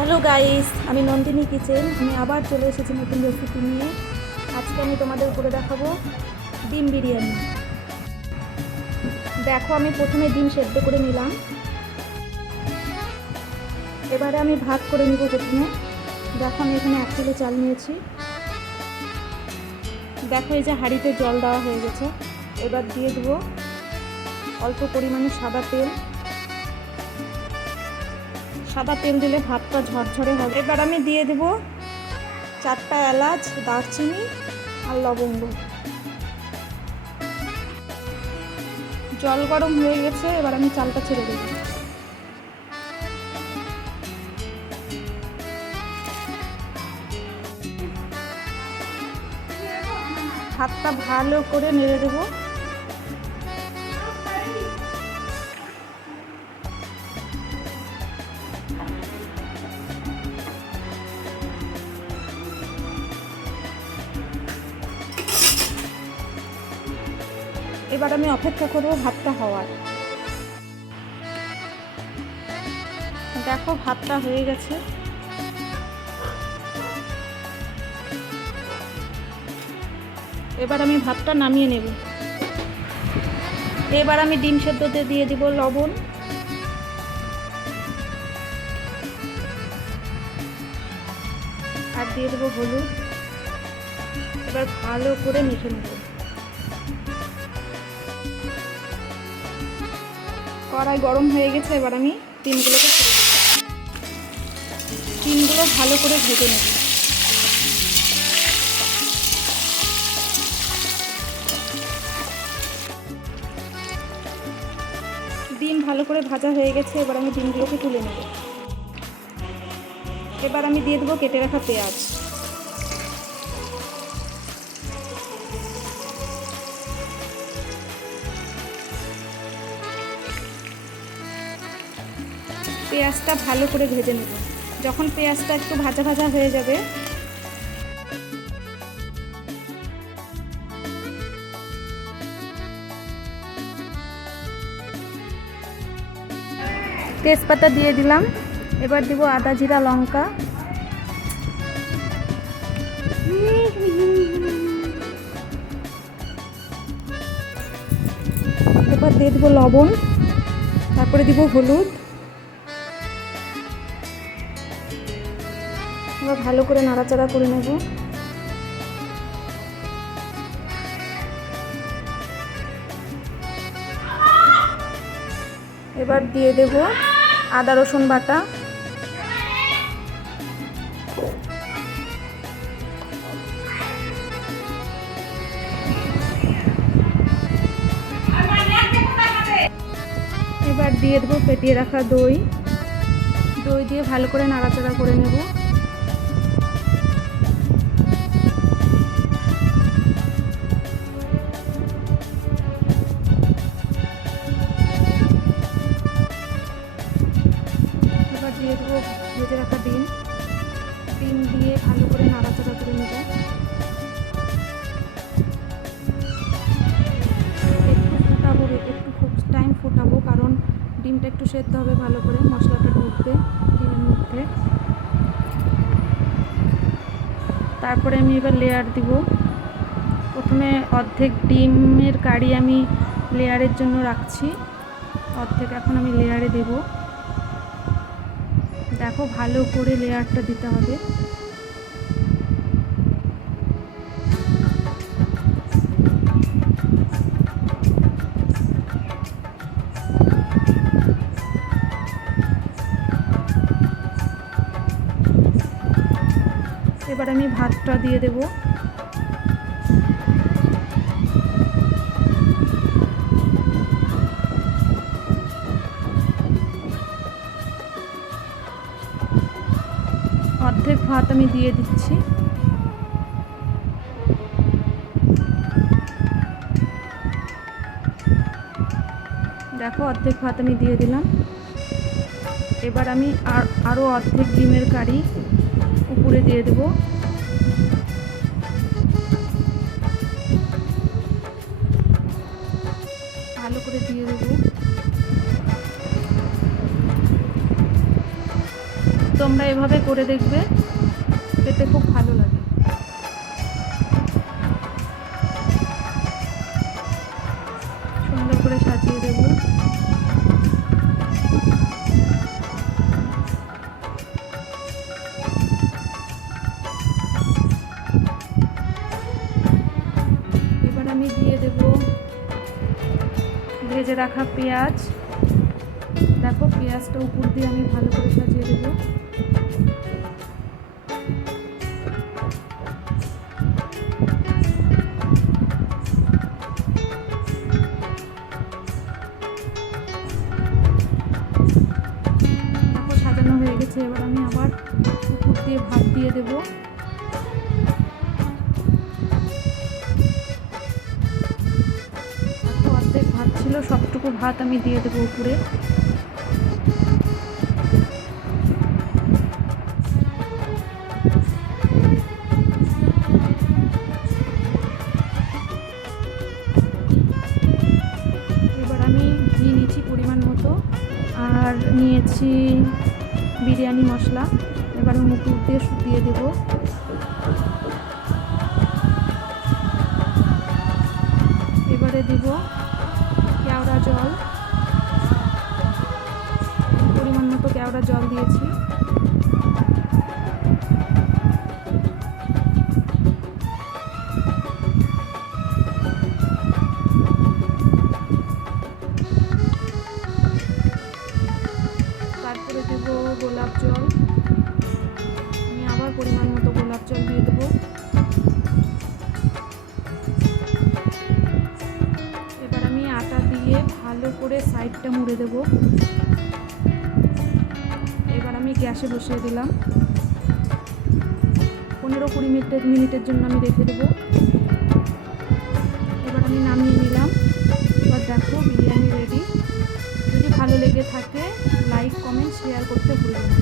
Hello guys, আমি Nandini kitchen. আমি আবার চলে এসেছি নতুন রেসিপি নিয়ে। আজকে আমি তোমাদের করে দেখাবো ডিম বিরিয়ানি। দেখো, আমি প্রথমে ডিম সেদ্ধ করে নিলাম। এবারে আমি ভাগ করে নিব প্রথমে। দেখো, আমি এখানে 1 কিলো চাল নিয়েছি। দেখো, এই যে হাঁড়িতে জল দেওয়া হয়ে গেছে। এবার দিয়ে দেবো অল্প পরিমাণে সাদা তেল। সাদা তেল দিলে ভাতটা ঝরঝরে হবে। এবার আমি দিয়ে দেব 4টা এলাচ, দারচিনি আর লবঙ্গ। জল গরম হয়ে গেছে, এবার আমি চালটা ছেড়ে দেব। ভাতটা ভালো করে নেড়ে দেব। এবার আমি অপেক্ষা করব ভাতটা হওয়ার। দেখো, ভাতটা হয়ে গেছে। এবার আমি ভাতটা নামিয়ে নেব। এবার আমি ডিম সেদ্ধতে দিয়ে দিব লবণ আর দিয়ে দেবো হলুদ। এবার ভালো করে মেখে নেব। কড়াই গরম হয়ে গেছে, এবার আমি ডিমগুলোকে ছেড়ে দেব। ডিমগুলো ভালো করে ভেজে নেব। ডিম ভালো করে ভাজা হয়ে গেছে, এবার আমি ডিমগুলোকে তুলে নেব। এবার আমি দিয়ে দেবো কেটে রাখা পেঁয়াজ। পেঁয়াজটা ভালো করে ভেজে নেব। যখন পেঁয়াজটা একটু ভাজা ভাজা হয়ে যাবে, তেজপাতা দিয়ে দিলাম। এবার দিব আদা, জিরা, লঙ্কা। এবার দিয়ে দেবো লবণ, তারপরে দিব হলুদ। এবার ভালো করে নাড়াচাড়া করে নেব। এবার দিয়ে দেব আদা রসুন বাটা। এবার দিয়ে দেবো ফেটিয়ে রাখা দই। দই দিয়ে ভালো করে নাড়াচাড়া করে নেব। এবার দিয়ে দেবো ভেজে রাখা ডিম। ডিম দিয়ে ভালো করে নাড়াচাড়া করে নেব। একটু টাইম ফোটাবো, কারণ ডিমটা একটু সেদ্ধ হবে, ভালো করে মশলাটা ঢুকবে ডিমের মধ্যে। তারপরে আমি এবার লেয়ার দিব। প্রথমে অর্ধেক ডিমের কারি আমি লেয়ারের জন্য রাখছি, অর্ধেক এখন আমি লেয়ারে দেব। দেখো, ভালো করে লেয়ারটা দিতে হবে। এবার আমি ভাতটা দিয়ে দেব। অর্ধেক ভাত আমি দিয়ে দিচ্ছি। দেখো, অর্ধেক ভাত আমি দিয়ে দিলাম। এবার আমি আরও অর্ধেক ডিমের কারি উপরে দিয়ে দেব। ভালো করে দিয়ে দেব। তোমরা এভাবে করে দেখবে, খেতে খুব ভালো লাগে। সুন্দর করে সাজিয়ে দেবো। এবার আমি দিয়ে দেব ভেজে রাখা পেঁয়াজ। দেখো পেঁয়াজটা উপর দিয়ে আমি ভালো করে সাজিয়ে দেবো। দেখো সাজানো হয়ে গেছে। এবার আমি আবার উপর দিয়ে ভাত দিয়ে দেবো। অর্ধেক ভাত ছিল, সবটুকু ভাত আমি দিয়ে দেবো উপরে। এবার আমি ঘি নিয়েছি পরিমাণ মতো, আর নিয়েছি বিরিয়ানি মশলা। এবার আমি উপর দিয়ে দেবো। এবারে দেব কেওড়া জল, পরিমাণ মতো কেওড়া জল দিয়েছি। তারপরে দেব গোলাপ জল। আমি আবার পরিমাণ মতো গোলাপ জল দিয়ে দেবো। এবার আমি আটা দিয়ে ভালো করে সাইডটা মুড়ে দেব। এবার আমি গ্যাসে বসিয়ে দিলাম। 15-20 মিনিটের জন্য আমি রেখে দেবো। এবার আমি নামিয়ে নিলাম। এবার দেখো বিরিয়ানি রেডি। যদি ভালো লেগে থাকে লাইক, কমেন্ট, শেয়ার করতে ভুলবেন না।